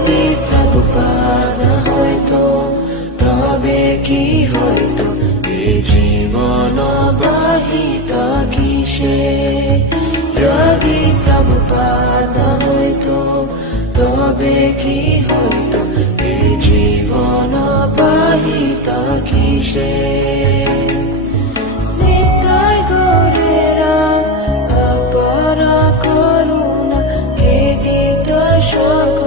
যদি প্রভুপাদ হয়তো তবে কি হয়তো এই জীবন বাহিত কিসে যদি প্রভুপাদ হয়তো তবে কি হয়তো এই জীবন বাহিত কিসে নিতাই গৌরেরা অপার করুণা হে দিত সকল